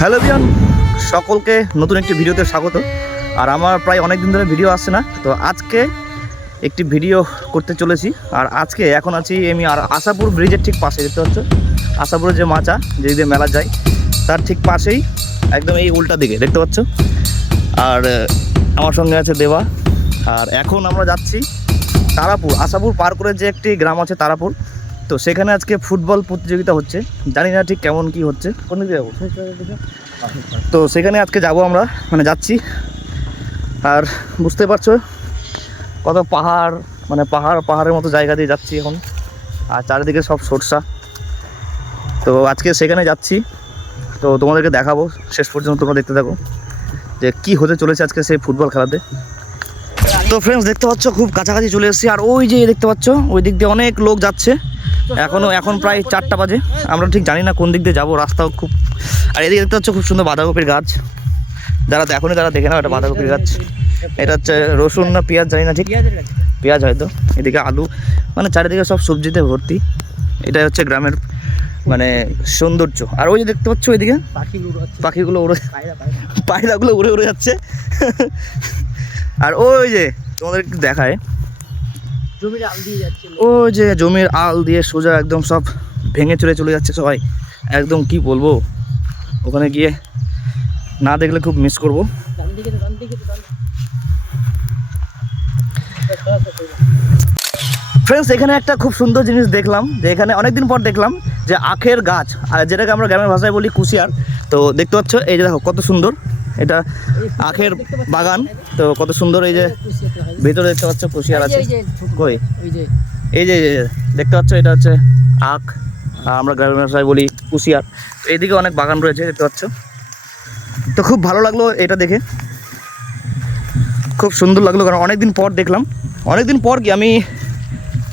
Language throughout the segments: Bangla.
হ্যালো বিয়ান সকলকে নতুন একটি ভিডিওতে স্বাগত। আর আমার প্রায় অনেক দিন ধরে ভিডিও আসছে না, তো আজকে একটি ভিডিও করতে চলেছি। আর আজকে এখন আছি আমি আর আশাপুর ব্রিজের ঠিক পাশে দেখতে পাচ্ছ? আশাপুরের যে মাচা, যেদিকে মেলা যায়, তার ঠিক পাশেই, একদম এই উল্টা দিকে, দেখতে পাচ্ছ? আর আমার সঙ্গে আছে দেবা। আর এখন আমরা যাচ্ছি তারাপুর, আশাপুর পার করে যে একটি গ্রাম আছে তারাপুর। তো সেখানে আজকে ফুটবল প্রতিযোগিতা হচ্ছে। জানি না ঠিক কেমন কি হচ্ছে। কোন দিকে যাব? তো সেখানে আজকে যাব আমরা মানে যাচ্ছি। আর বুঝতে পারছ কত পাহাড় মানে পাহাড় পাহাড়ের মতো জায়গা দিয়ে যাচ্ছি এখন। আর চারিদিকে সব সরষা। তো আজকে সেখানে যাচ্ছি। তো তোমাদেরকে দেখাবো শেষ পর্যন্ত তোমরা দেখতে থাকো যে কি হতে চলেছে আজকে সেই ফুটবল খেলাতে। তো ফ্রেন্ডস দেখতে পাচ্ছ খুব কাছাকাছি চলে এসেছি। আর ওই যে দেখতে পাচ্ছ ওই দিক দিয়ে অনেক লোক যাচ্ছে। এখনও এখন প্রায় চারটা বাজে। আমরা ঠিক জানি না কোন দিক দিয়ে যাব রাস্তাও খুব আর এদিকে দেখতে পাচ্ছ খুব সুন্দর বাঁধাকপির গাছ। যারা এখনই তারা দেখে না এটা বাঁধাকপির গাছ। এটা হচ্ছে রসুন না পেঁয়াজ জানি না ঠিক। পেঁয়াজ হয়তো এদিকে আলু। মানে চারিদিকে সব সবজিতে ভর্তি। এটাই হচ্ছে গ্রামের মানে সৌন্দর্য। আর ওই যে দেখতে পাচ্ছ ওইদিকে? পাখিগুলো উড়ে পায়রাগুলো উড়ে উড়ে যাচ্ছে। আর ওই যে তোমাদের একটু দেখায়। জমির আল দিয়ে যাচ্ছে ওই যে জমির আল দিয়ে সোজা একদম সব ভেঙে চলে চলে যাচ্ছে সবাই। একদম কি বলব? ওখানে গিয়ে না দেখলে খুব মিস করব। ফ্রেন্ডস এখানে একটা খুব সুন্দর জিনিস দেখলাম যে এখানে অনেকদিন পর দেখলাম যে আখের গাছ আর যেটাকে আমরা গ্রামের ভাষায় বলি কুশিয়ার। তো দেখতে পাচ্ছ এই যে দেখো কত সুন্দর। এটা আখের বাগান। তো কত সুন্দর এই যে ভিতরে দেখতে পাচ্ছ কুশিয়ার আছে। কই? এই যে। দেখতে পাচ্ছ এটা হচ্ছে আখ। আমরা গ্রামের ভাষায় বলি কুশিয়ার। তো এইদিকে অনেক বাগান রয়েছে দেখতে পাচ্ছ। তো খুব ভালো লাগল এটা দেখে। খুব সুন্দর লাগল কারণ অনেকদিন পর দেখলাম। অনেকদিন পর কি আমি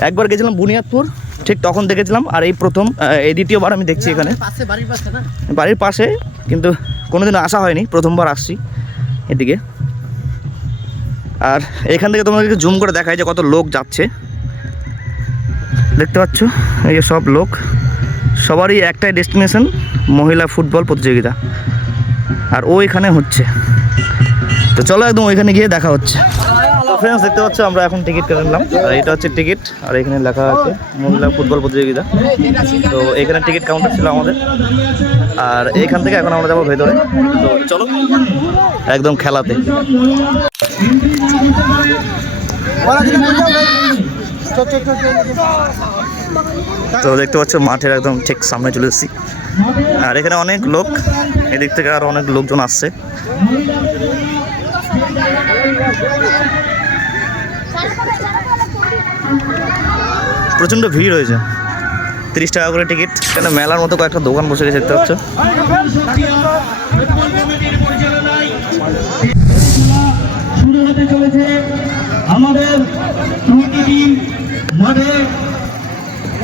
একবার গেছিলাম বুনিয়াদপুর। ঠিক তখন দেখেছিলাম, আর এই প্রথম এই দ্বিতীয়বার আমি দেখছি এখানে। বাড়ির পাশে, কিন্তু কোনোদিন আসা হয়নি, প্রথমবার আসছি এদিকে। আর এখান থেকে তোমাদেরকে জুম করে দেখায় যে কত লোক যাচ্ছে। দেখতে পাচ্ছ? এই যে সব লোক। সবারই একটাই ডেস্টিনেশন মহিলা ফুটবল প্রতিযোগিতা। আর ওইখানে হচ্ছে। তো চলো একদম ওইখানে গিয়ে দেখা হচ্ছে। ফ্রেন্ডস দেখতে পাচ্ছ, আমরা এখন টিকিট কেটে নিলাম। আর এটা হচ্ছে টিকিট আর এখানে লেখা আছে মহিলা ফুটবল প্রতিযোগিতা। তো এখানে টিকিট কাউন্টার ছিল আমাদের। আর এখান থেকে এখন আমরা যাব ভেতরে। তো চলো, একদম খেলাতে। তো দেখতে পাচ্ছ, মাঠের একদম ঠিক সামনে চলে এসেছি। আর এখানে অনেক লোক, এদিক থেকে আরও অনেক লোকজন আসছে। প্রচণ্ড ভিড় হয়েছে। তিরিশ টাকা করে টিকিট। কেন মেলার মতো কয়েকটা দোকান বসে গেছে দেখতে পাচ্ছ। শুরু হতে চলেছে আমাদের মাঠে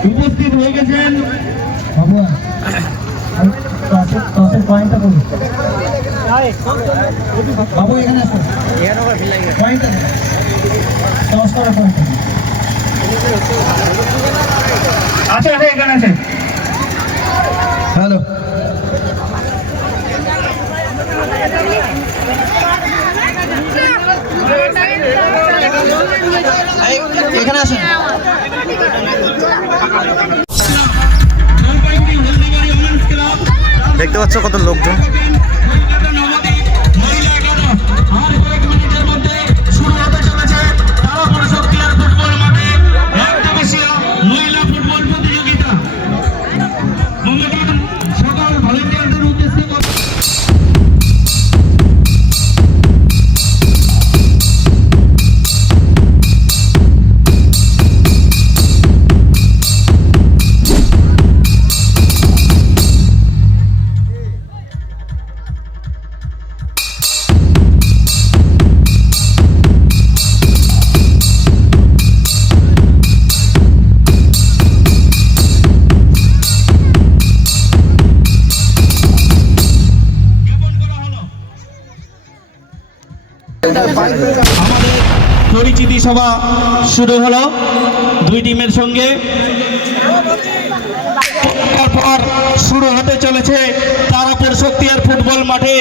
উপস্থিত হয়ে গেছেন। বাবু এখানে আসুন পয়েন্টটা দশ টাকা পয়েন্ট আছে আছে এখানে আছে শুরু হলো দুই টিমের সঙ্গে। পর শুরু হতে চলেছে তারাপুর শক্তিয়ার ফুটবল মাঠে।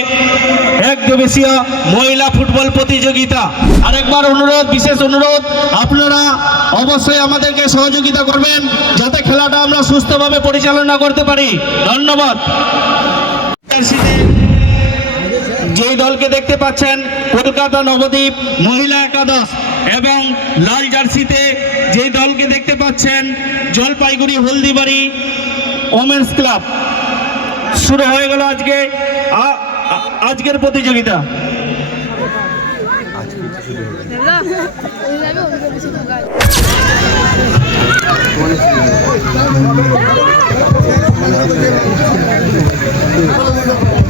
এক দিবসীয় মহিলা ফুটবল প্রতিযোগিতা। আরেকবার অনুরোধ, বিশেষ অনুরোধ, আপনারা অবশ্যই আমাদেরকে সহযোগিতা করবেন যাতে খেলাটা আমরা সুস্থভাবে পরিচালনা করতে পারি। ধন্যবাদ। যেই দলকে দেখতে পাচ্ছেন, কলকাতা নবদ্বীপ মহিলা একাদশ। এবং লাল জার্সিতে যেই দলকে দেখতে পাচ্ছেন জলপাইগুড়ি হলদিবাড়ি ওমেন্স ক্লাব শুরু হয়ে গেল আজকে আজকের প্রতিযোগিতা।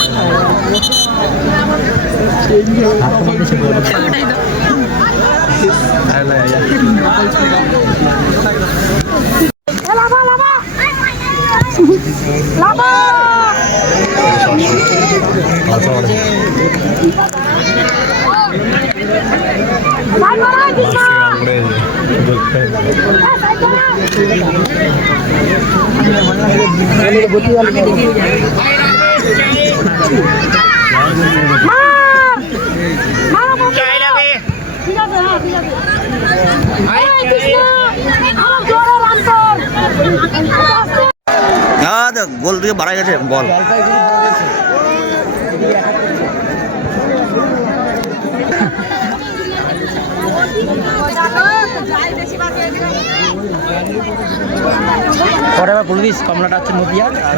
লাভা লাভা লাভা ভাই মারা কৃষ্ণ ঠিক আছে হ্যাঁ ঠিক আছে ভাই কৃষ্ণ আমার জোরে রান কর আস্তে আচ্ছা গোল দিয়ে বাড়াই গেছে বল। পরে আবার বলবিস কমলাটা হচ্ছে নদিয়ার আর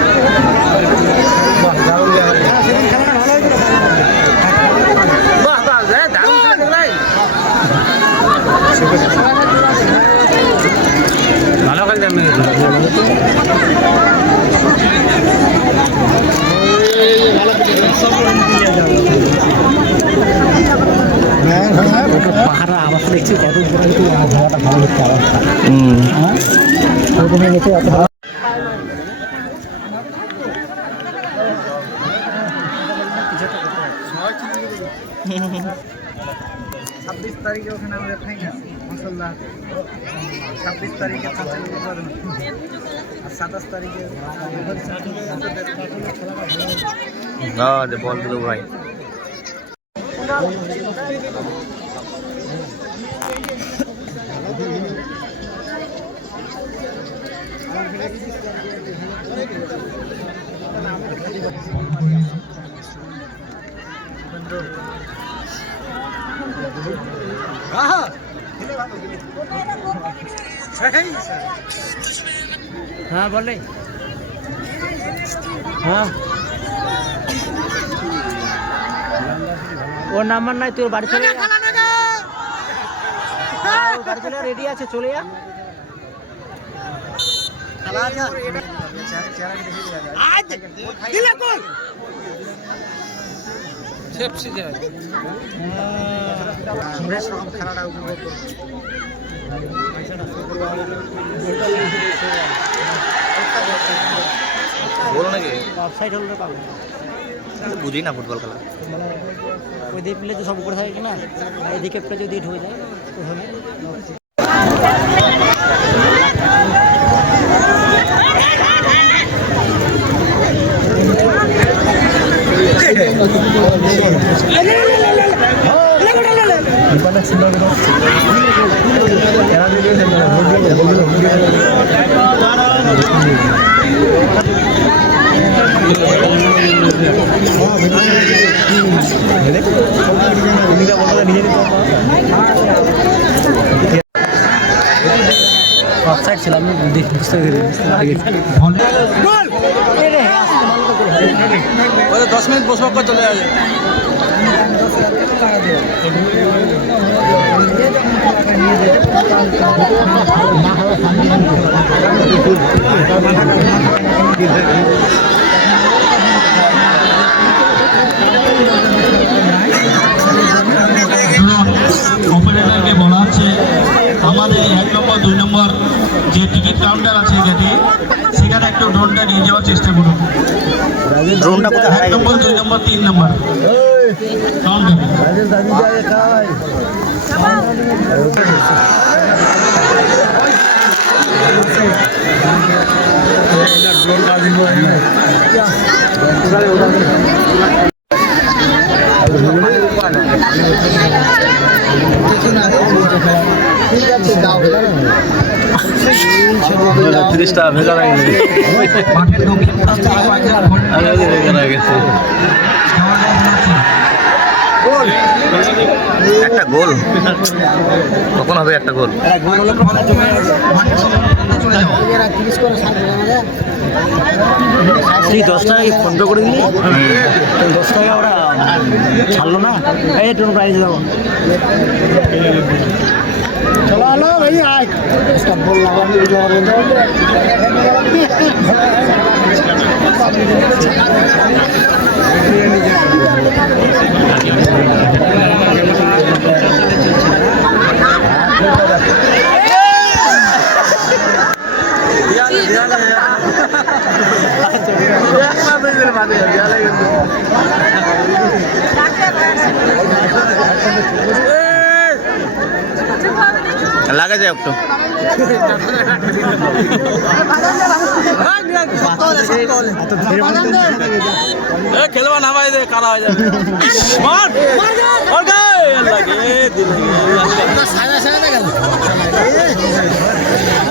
ভালো খেলতে আমি পাহাড়ের আওয়াজ দেখছি কত উপরে কিন্তু হাওয়াটা ভালো হচ্ছে আওয়াজটা হুম হ্যাঁ ওরকম হয়ে গেছে অত ভালো ছাব্বিশ তারিখে ওখানে আমাদের ফাইনাল মশল্লা ছাব্বিশ তারিখে আর সাতাশ তারিখে আচ্ছা বল দিল ভাই। হ্যাঁ বলে হ্যাঁ। ওর নাম্বার নাই তোর বাড়ি চলে যা। হ্যাঁ, বাড়ি চলে রেডি আছে চলে যা। খেলাটা উপভোগ করব। গোল নাকি? অফসাইড হলে পাবো। বুঝি না ফুটবল খেলা। ওই দিকে প্লে তো সব উপরে থাকে কিনা এদিকে প্লে যদি ঢুকে যায় অফসাইড ছিল আমি বুঝতে দশ মিনিট বসবাক করে চলে যাবে অপারেটরকে বলা হচ্ছে আমাদের এক নম্বর দুই নম্বর যে টিকিট কাউন্টার আছে গেটে সেখানে একটু ড্রোনটা নিয়ে যাওয়ার চেষ্টা করুন। ড্রোনটা কোথায়? এক নম্বর দুই নম্বর তিন নম্বর। কাউন্টারে মাঠের দক্ষিণ প্রান্তে একটা গোল। কখন হবে একটা গোল? তুই দশ টাকা ফোন করে দিলি? দশ টাকা ওরা ছাড়লো না? এই টোটো প্রাইজ দেবো চলো হলো ভাই আয়। লাগা যায় একটু। খেলবা না ভাই কারা হয়ে যাবে? লাগে দিলে। মাথাটা হেড করে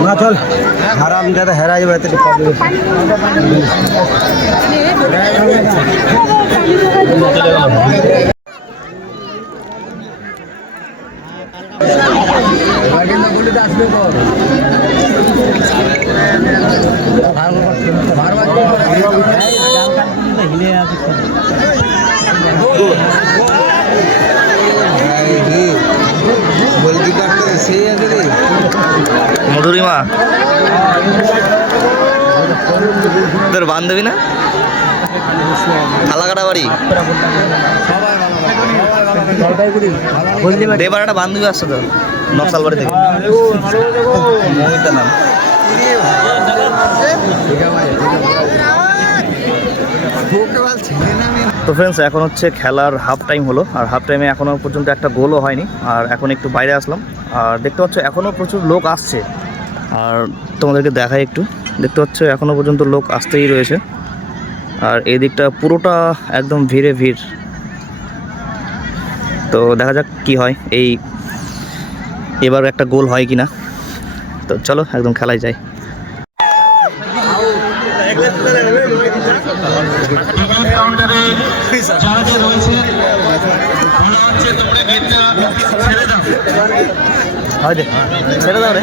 না চল হারাম দাদা হেরা যাবে এত মধুরিমা। তোর বান্ধবী না? থালাকাটা বাড়ি? দেবার একটা বান্ধবী আসছে তো, নকশাল বাড়ি থেকে। ছেলে নামে। তো ফ্রেন্ডস এখন হচ্ছে খেলার হাফ টাইম হলো, আর হাফ টাইমে এখনও পর্যন্ত একটা গোলও হয়নি, আর এখন একটু বাইরে আসলাম। আর দেখতে পাচ্ছ এখনও প্রচুর লোক আসছে। আর তোমাদেরকে দেখাই একটু। দেখতে পাচ্ছ এখনও পর্যন্ত লোক আসতেই রয়েছে। আর এই দিকটা পুরোটা একদম ভিড়ে ভিড়। তো দেখা যাক কি হয়। এই এবার একটা গোল হয় কি না তো চলো একদম খেলাই যাই। হয় ছেড়ে দাও রে।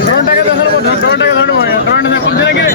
ড্রোনটাকে ধরবো ড্রোনটাকে ধরবো ড্রোনটা কোন দিকে আটকাই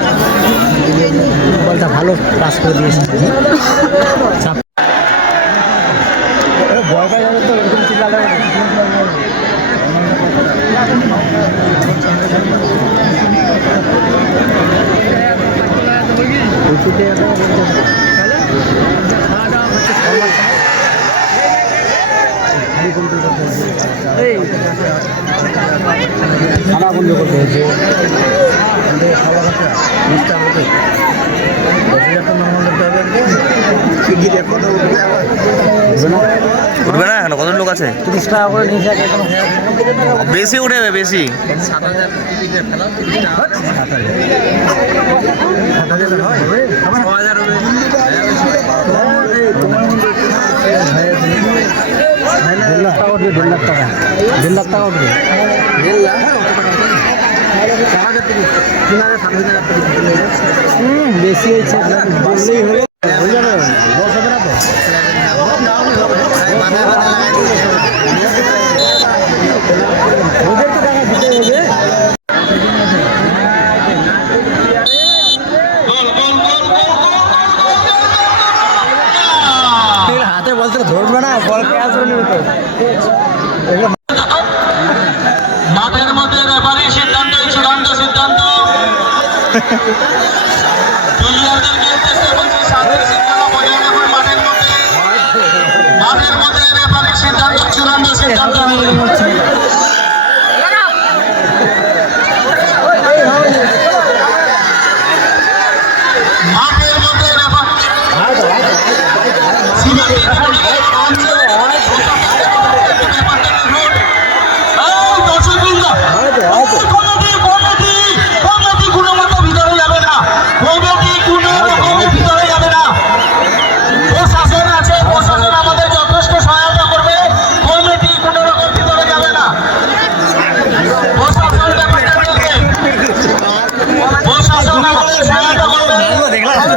ভালো পাস করে দিয়েছে। ভয় পাই যাবে তো বন্ধ করতে হয়েছে উঠবে না এখন? কত লোক আছে? তিরিশ টাকা করে নিয়ে যাক এখন বেশি উঠবে বেশি? দেড় লাখ টাকা দেড় লাখ টাকা। দেড় লাখ টাকা উঠবে। হুম বেশি হয়েছে। বললেই হয়ে যাবে। দশ না তো। মধ্যে রেফারি সিদ্ধান্ত চূড়ান্ত সিদ্ধান্ত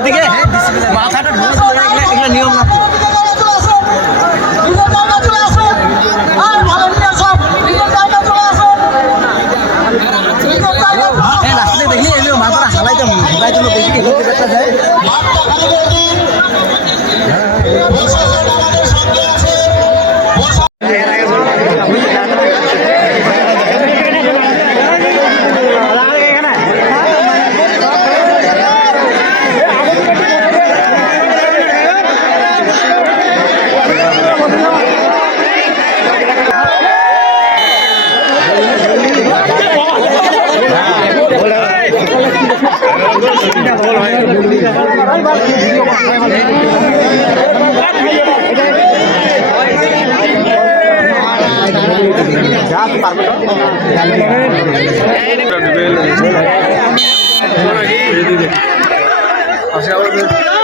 দিকে মাথাটা আজকে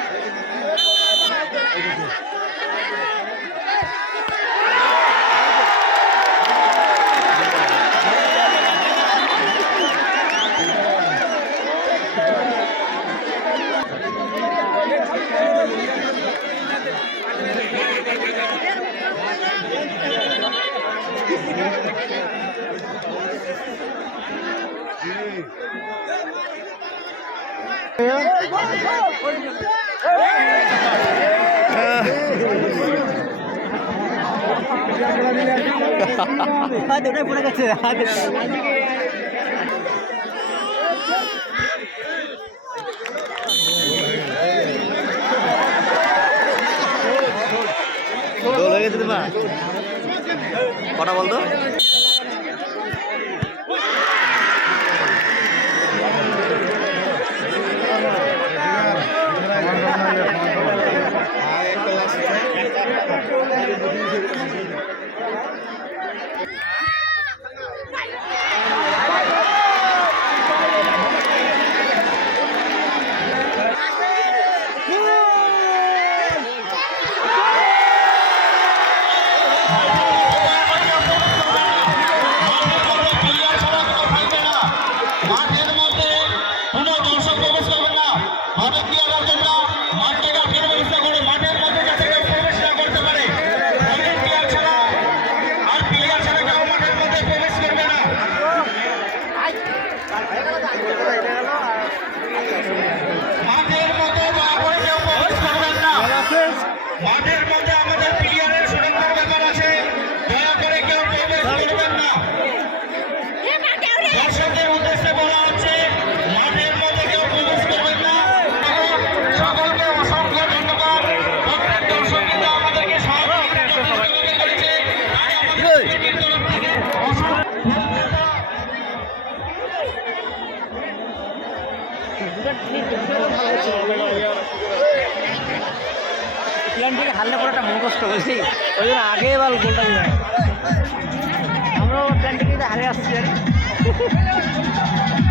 Hey, দুটাই পড়ে গেছে কটা বলতো মাঝে মধ্যে আমাদের আসছি আরে